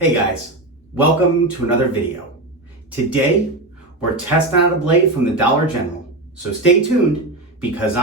Hey guys, welcome to another video. Today, we're testing out a blade from the Dollar General. So stay tuned because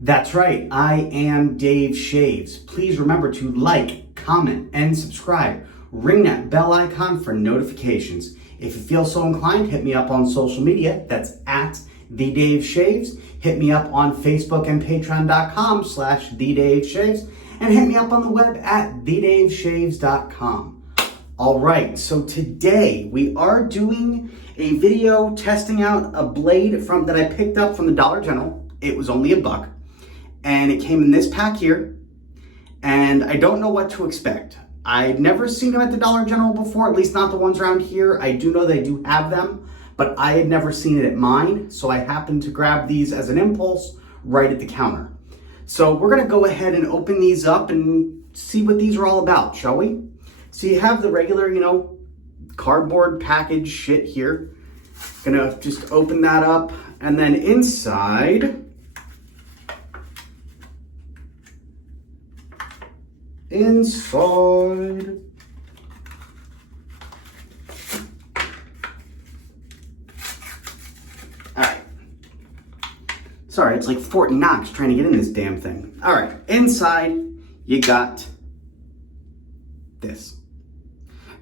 That's right, I am Dave Shaves. Please remember to like, comment, and subscribe. Ring that bell icon for notifications. If you feel so inclined, hit me up on social media. That's at The Dave Shaves. Hit me up on Facebook and patreon.com/TheDaveShaves. And hit me up on the web at TheDaveShaves.com. All right, so today we are doing a video testing out a blade that I picked up from the Dollar General. It was only $1, and it came in this pack here, and I don't know what to expect. I've never seen them at the Dollar General before, at least not the ones around here. I do know they do have them, but I had never seen it at mine, so I happened to grab these as an impulse right at the counter. So we're gonna go ahead and open these up and see what these are all about, shall we? So you have the regular, cardboard package shit here. Gonna just open that up, and then inside, Alright. Sorry, it's like Fort Knox trying to get in this damn thing. Alright, inside you got this.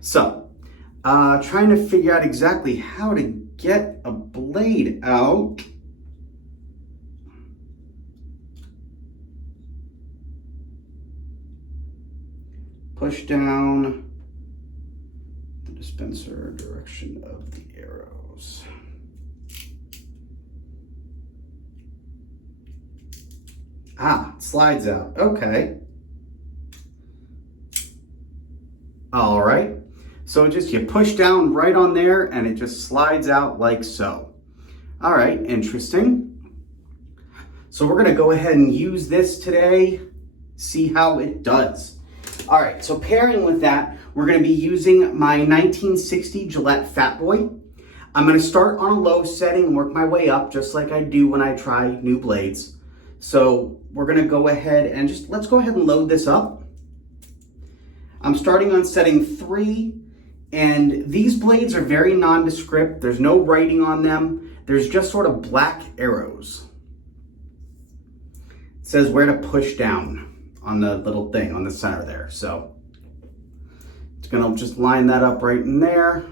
So, trying to figure out exactly how to get a blade out. Push down the dispenser direction of the arrows. It slides out. Okay. All right. So just you push down right on there and it just slides out like so. All right, interesting. So we're going to go ahead and use this today, see how it does. All right, so pairing with that, we're going to be using my 1960 Gillette Fatboy. I'm going to start on a low setting and work my way up just like I do when I try new blades. So we're going to go ahead and let's go ahead and load this up. I'm starting on setting 3, and these blades are very nondescript. There's no writing on them. There's just sort of black arrows. It says where to push down on the little thing on the center there. So it's gonna just line that up right in there.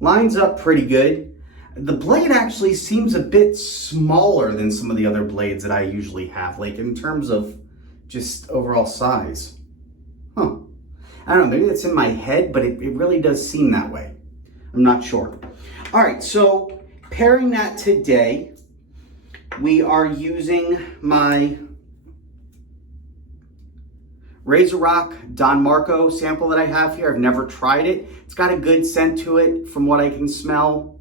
Lines up pretty good. The blade actually seems a bit smaller than some of the other blades that I usually have, like in terms of just overall size. I don't know, maybe that's in my head, but it really does seem that way. I'm not sure. All right, so pairing that today, we are using my Razorock Don Marco sample that I have here. I've never tried it. It's got a good scent to it from what I can smell.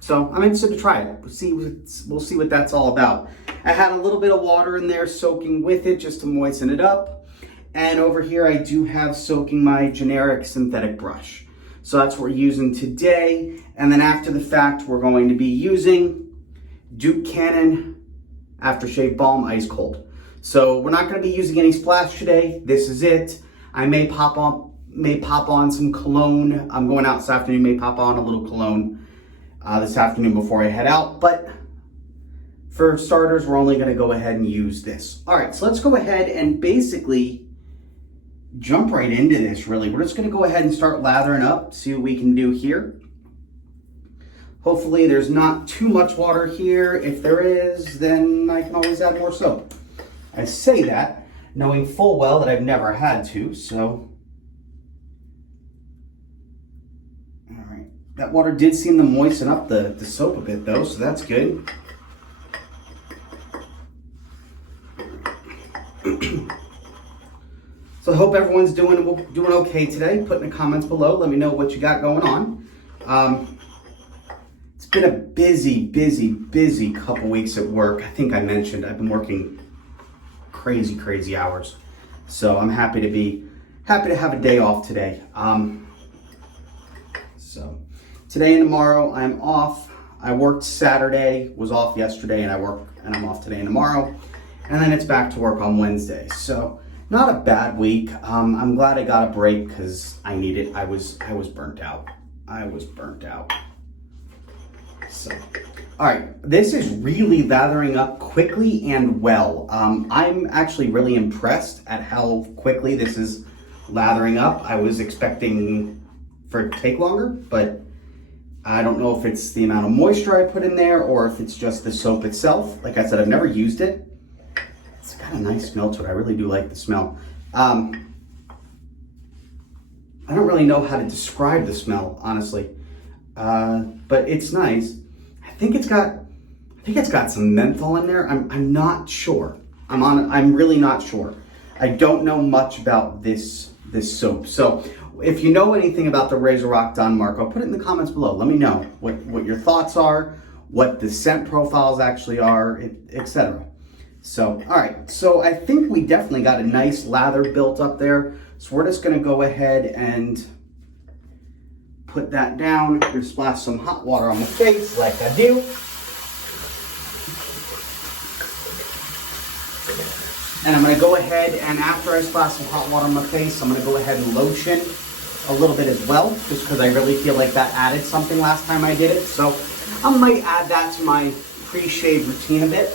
So I'm interested to try it. We'll see what that's all about. I had a little bit of water in there soaking with it just to moisten it up. And over here I do have soaking my generic synthetic brush. So that's what we're using today. And then after the fact, we're going to be using Duke Cannon Aftershave Balm Ice Cold. So we're not going to be using any splash today. This is it. I may pop on some cologne. I'm going out this afternoon, may pop on a little cologne this afternoon before I head out. But for starters, we're only going to go ahead and use this. All right, so let's go ahead and basically jump right into this, really. We're just going to go ahead and start lathering up, see what we can do here. Hopefully there's not too much water here. If there is, then I can always add more soap. I say that knowing full well that I've never had to, so. All right, that water did seem to moisten up the soap a bit though, so that's good. So I hope everyone's doing okay today. Put in the comments below. Let me know what you got going on. It's been a busy couple weeks at work. I think I mentioned I've been working crazy hours. So I'm happy to have a day off today. So Today and tomorrow I'm off. I worked Saturday, was off yesterday, and I'm off today and tomorrow. And then it's back to work on Wednesday. So not a bad week. I'm glad I got a break because I need it. I was burnt out. So, all right, this is really lathering up quickly and well. I'm actually really impressed at how quickly this is lathering up. I was expecting for it to take longer, but I don't know if it's the amount of moisture I put in there or if it's just the soap itself. Like I said, I've never used it. It's got a nice smell to it. I really do like the smell. I don't really know how to describe the smell, honestly, but it's nice. I think it's got some menthol in there. I'm not sure. I'm really not sure. I don't know much about this soap. So if you know anything about the Razorock Don Marco, put it in the comments below. Let me know what your thoughts are, what the scent profiles actually are, etc. So, all right. So I think we definitely got a nice lather built up there. So we're just going to go ahead and put that down. We're going to splash some hot water on the face like I do. And I'm going to go ahead and after I splash some hot water on my face, I'm going to go ahead and lotion a little bit as well, just because I really feel like that added something last time I did it. So I might add that to my pre-shave routine a bit.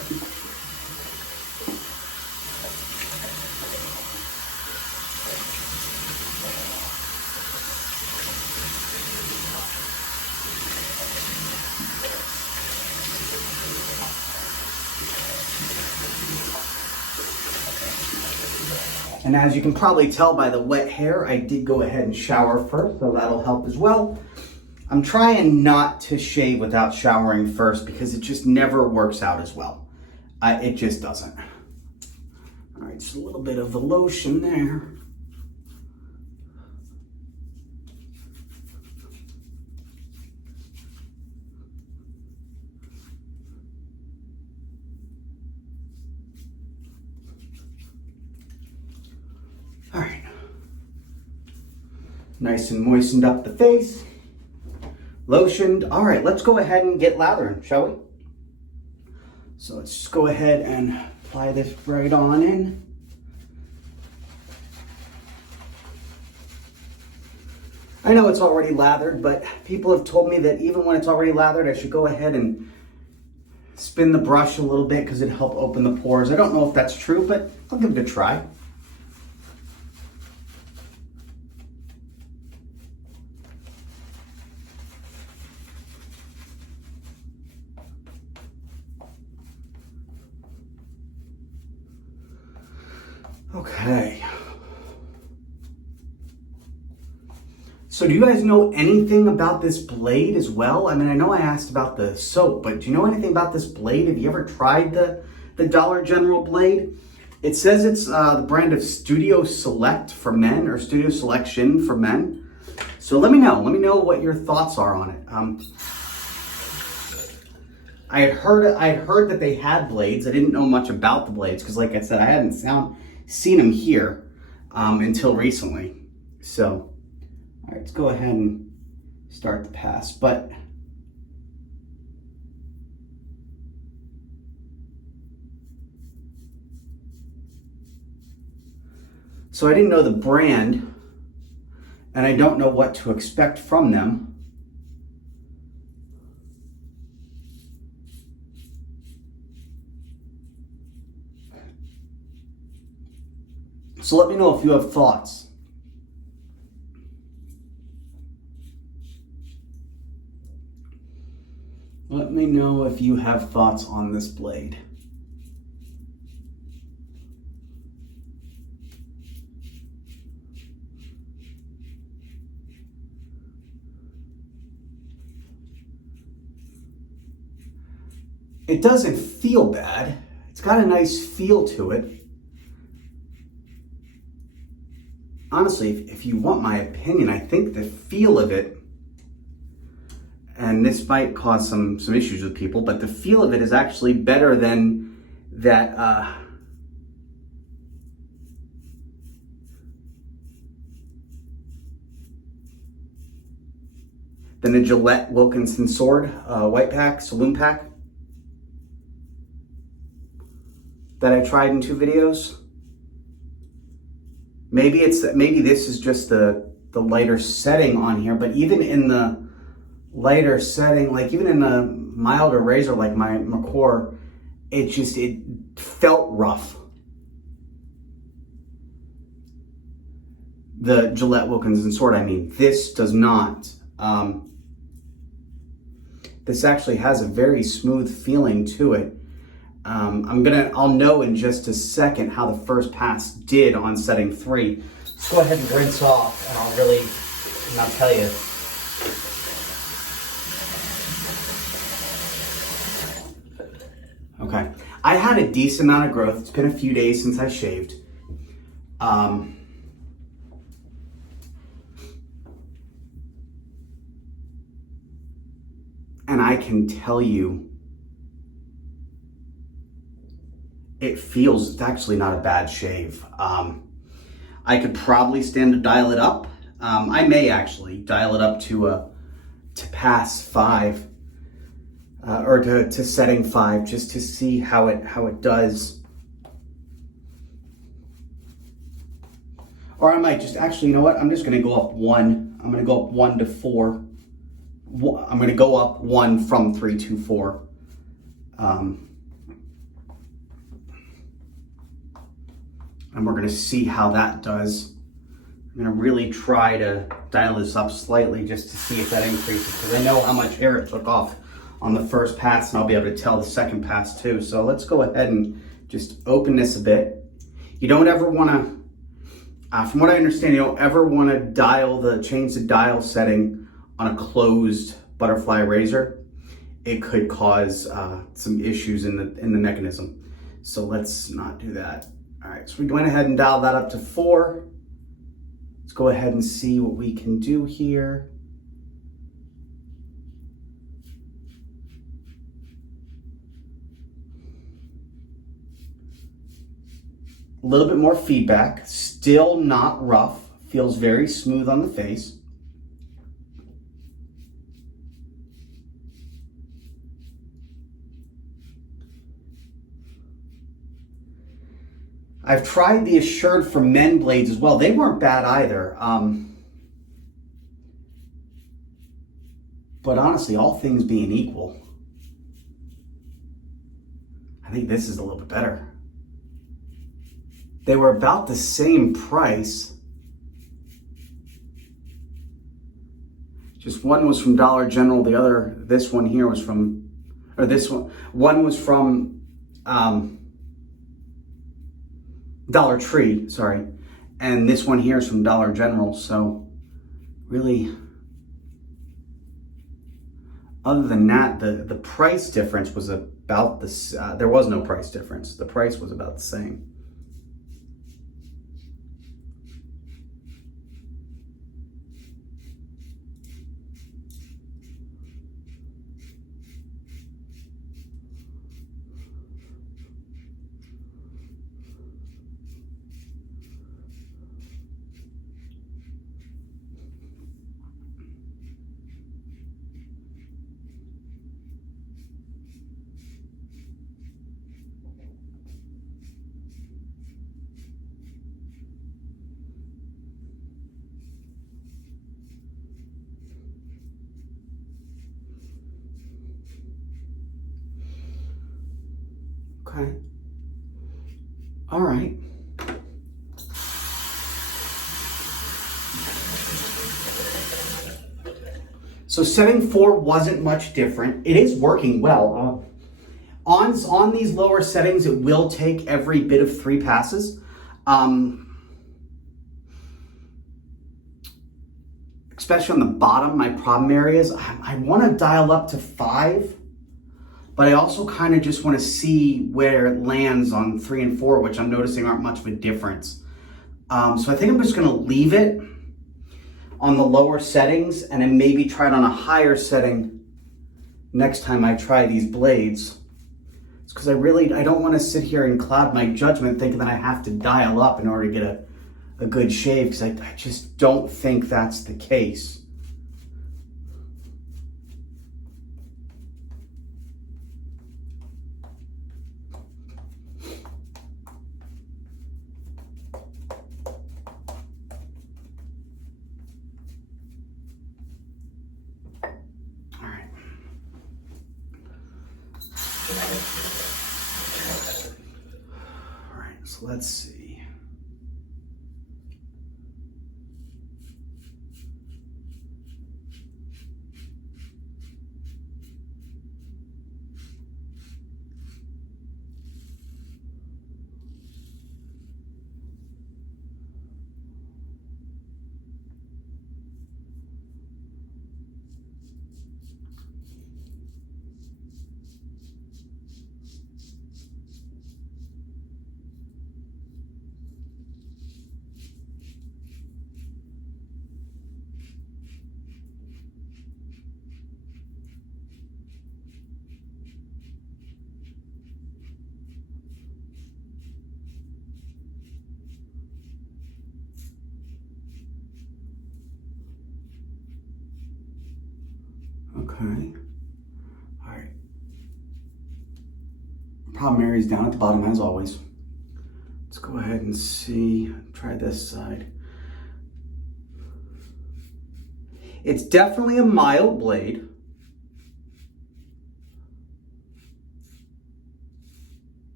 And as you can probably tell by the wet hair, I did go ahead and shower first, so that'll help as well. I'm trying not to shave without showering first because it just never works out as well. It just doesn't. All right, just a little bit of the lotion there. All right, nice and moistened up the face, lotioned. All right, let's go ahead and get lathering, shall we? So let's just go ahead and apply this right on in. I know it's already lathered, but people have told me that even when it's already lathered, I should go ahead and spin the brush a little bit because it'll help open the pores. I don't know if that's true, but I'll give it a try. Okay. So do you guys know anything about this blade as well? I mean, I know I asked about the soap, but do you know anything about this blade? Have you ever tried the Dollar General blade? It says it's the brand of Studio Select for men, or Studio Selection for men. So let me know. Let me know what your thoughts are on it. I had heard that they had blades. I didn't know much about the blades because, like I said, I hadn't seen them here until recently. So, all right, let's go ahead and start the pass. But so I didn't know the brand, and I don't know what to expect from them. So let me know if you have thoughts. Let me know if you have thoughts on this blade. It doesn't feel bad. It's got a nice feel to it. Honestly, if you want my opinion, I think the feel of it, and this might cause some issues with people, but the feel of it is actually better than that Then the Gillette Wilkinson Sword White Pack, Saloon Pack that I tried in 2 videos. Maybe this is just the lighter setting on here, but even in the lighter setting, like even in the milder razor like my McCore, it felt rough. The Gillette Wilkinson Sword, I mean, this does not. This actually has a very smooth feeling to it. I'll know in just a second how the first pass did on setting 3. Let's go ahead and rinse off, and I'll tell you. Okay, I had a decent amount of growth. It's been a few days since I shaved. And I can tell you, it's actually not a bad shave. I could probably stand to dial it up. I may actually dial it up to pass 5, or to setting 5, just to see how it does. Or I might just, actually, you know what? I'm just gonna go up 1. I'm gonna go up 1 to 4. I'm going to go up 1 from 3 to 4. And we're going to see how that does. I'm going to really try to dial this up slightly just to see if that increases, because I know how much hair it took off on the first pass, and I'll be able to tell the second pass too. So let's go ahead and just open this a bit. You don't ever want to, from what I understand, you don't ever want to change the dial setting on a closed butterfly razor. It could cause some issues in the mechanism. So let's not do that. All right, so we went ahead and dialed that up to 4. Let's go ahead and see what we can do here. A little bit more feedback, still not rough, feels very smooth on the face. I've tried the Assured for Men blades as well. They weren't bad either. But honestly, all things being equal, I think this is a little bit better. They were about the same price. Just one was from Dollar General, this one here was from, one was from Dollar Tree, sorry. And this one here is from Dollar General, so really, other than that, the price difference was about there was no price difference. The price was about the same. Okay. All right. So setting 4 wasn't much different. It is working well. On these lower settings, it will take every bit of 3 passes. Especially on the bottom, my problem areas, I want to dial up to 5. But I also kind of just want to see where it lands on 3 and 4, which I'm noticing aren't much of a difference. So I think I'm just going to leave it on the lower settings and then maybe try it on a higher setting next time I try these blades. It's because I don't want to sit here and cloud my judgment thinking that I have to dial up in order to get a good shave, because I just don't think that's the case. All right, so let's see. Okay. All right. Problem area is down at the bottom as always. Let's go ahead and see. Try this side. It's definitely a mild blade.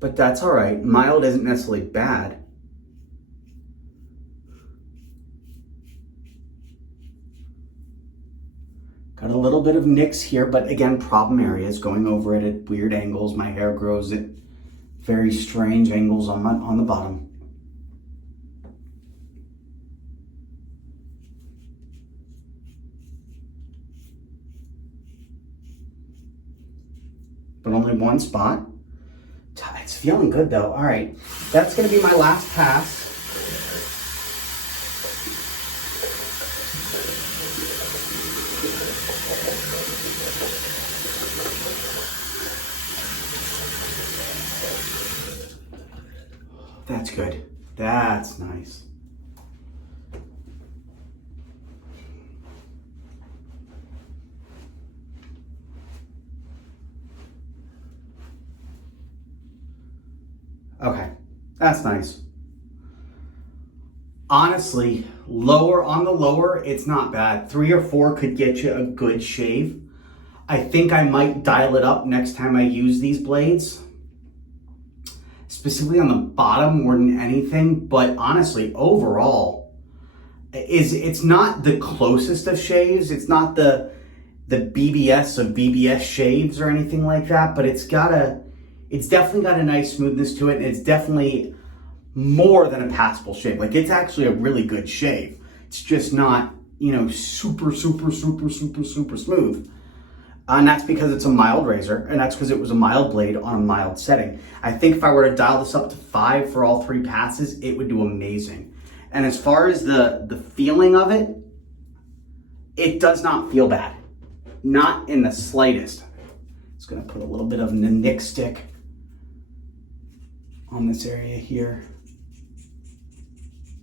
But that's all right. Mild isn't necessarily bad. Got a little bit of nicks here, but again, problem areas, going over it at weird angles. My hair grows at very strange angles on the bottom. But only one spot. It's feeling good though. All right, that's gonna be my last pass. That's good. That's nice. Okay, that's nice. Honestly, on the lower, it's not bad. 3 or 4 could get you a good shave. I think I might dial it up next time I use these blades. Specifically on the bottom more than anything, but honestly, overall, it's not the closest of shaves. It's not the BBS of BBS shaves or anything like that, but it's definitely got a nice smoothness to it, and it's definitely more than a passable shave. Like, it's actually a really good shave. It's just not, super smooth. And that's because it's a mild razor, and that's because it was a mild blade on a mild setting. I think if I were to dial this up to 5 for all 3 passes, it would do amazing. And as far as the feeling of it, it does not feel bad. Not in the slightest. Just gonna put a little bit of the nick stick on this area here.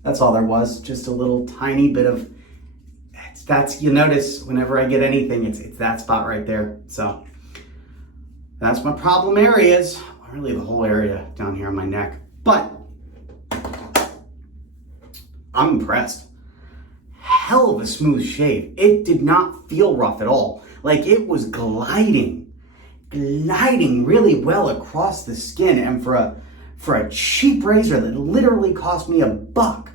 That's all there was, just a little tiny bit of, you notice whenever I get anything, it's that spot right there. So that's my problem areas. Really the whole area down here on my neck. But I'm impressed. Hell of a smooth shave. It did not feel rough at all. Like, it was gliding really well across the skin. And for a cheap razor that literally cost me $1,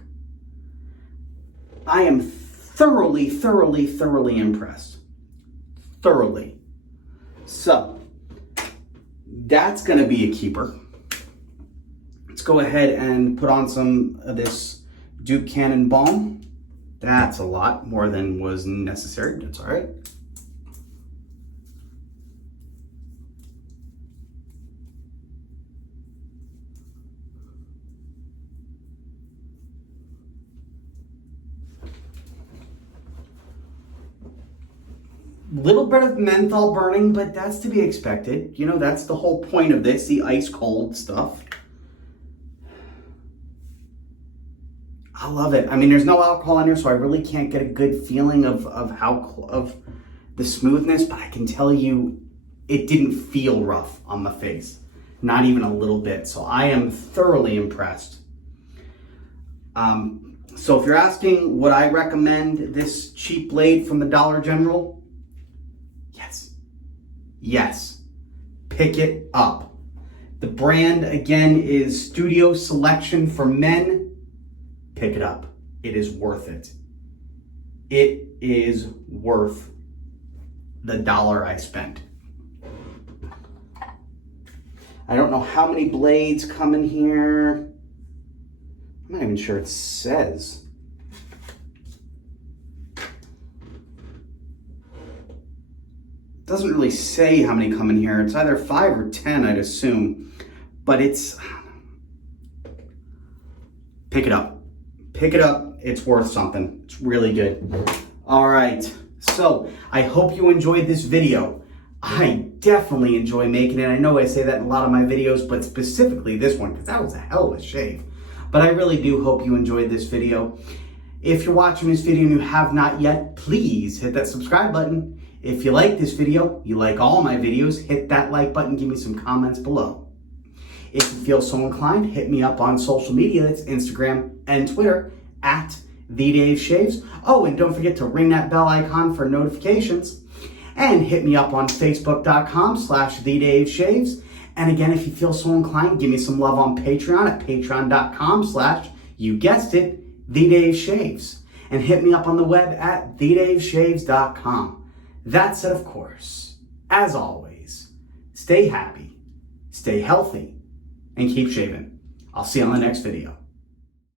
I am thoroughly impressed. Thoroughly. So, that's gonna be a keeper. Let's go ahead and put on some of this Duke Cannon Balm. That's a lot more than was necessary. That's all right. Little bit of menthol burning, but that's to be expected. That's the whole point of this, the ice cold stuff. A love it. I mean, there's no alcohol in here, so I really can't get a good feeling of the smoothness, but I can tell you it didn't feel rough on the face. Not even a little bit. So I am thoroughly impressed. So if you're asking, would I recommend this cheap blade from the Dollar General? Yes. Yes. Pick it up. The brand, again, is Studio Selection for Men. Pick it up. It is worth it. It is worth the $1 I spent. I don't know how many blades come in here. I'm not even sure it says. It doesn't really say how many come in here. It's either 5 or 10, I'd assume. But it's... Pick it up. Pick it up. It's worth something. It's really good. All right. So, I hope you enjoyed this video. I definitely enjoy making it. I know I say that in a lot of my videos, but specifically this one, because that was a hell of a shave. But I really do hope you enjoyed this video. If you're watching this video and you have not yet, please hit that subscribe button. If you like this video, you like all my videos, hit that like button, give me some comments below. If you feel so inclined, hit me up on social media. That's Instagram and Twitter at TheDaveShaves. Oh, and don't forget to ring that bell icon for notifications. And hit me up on Facebook.com/TheDaveShaves. And again, if you feel so inclined, give me some love on Patreon at Patreon.com/ you guessed it, TheDaveShaves. And hit me up on the web at TheDaveShaves.com. That said, of course, as always, stay happy, stay healthy, and keep shaving. I'll see you on the next video.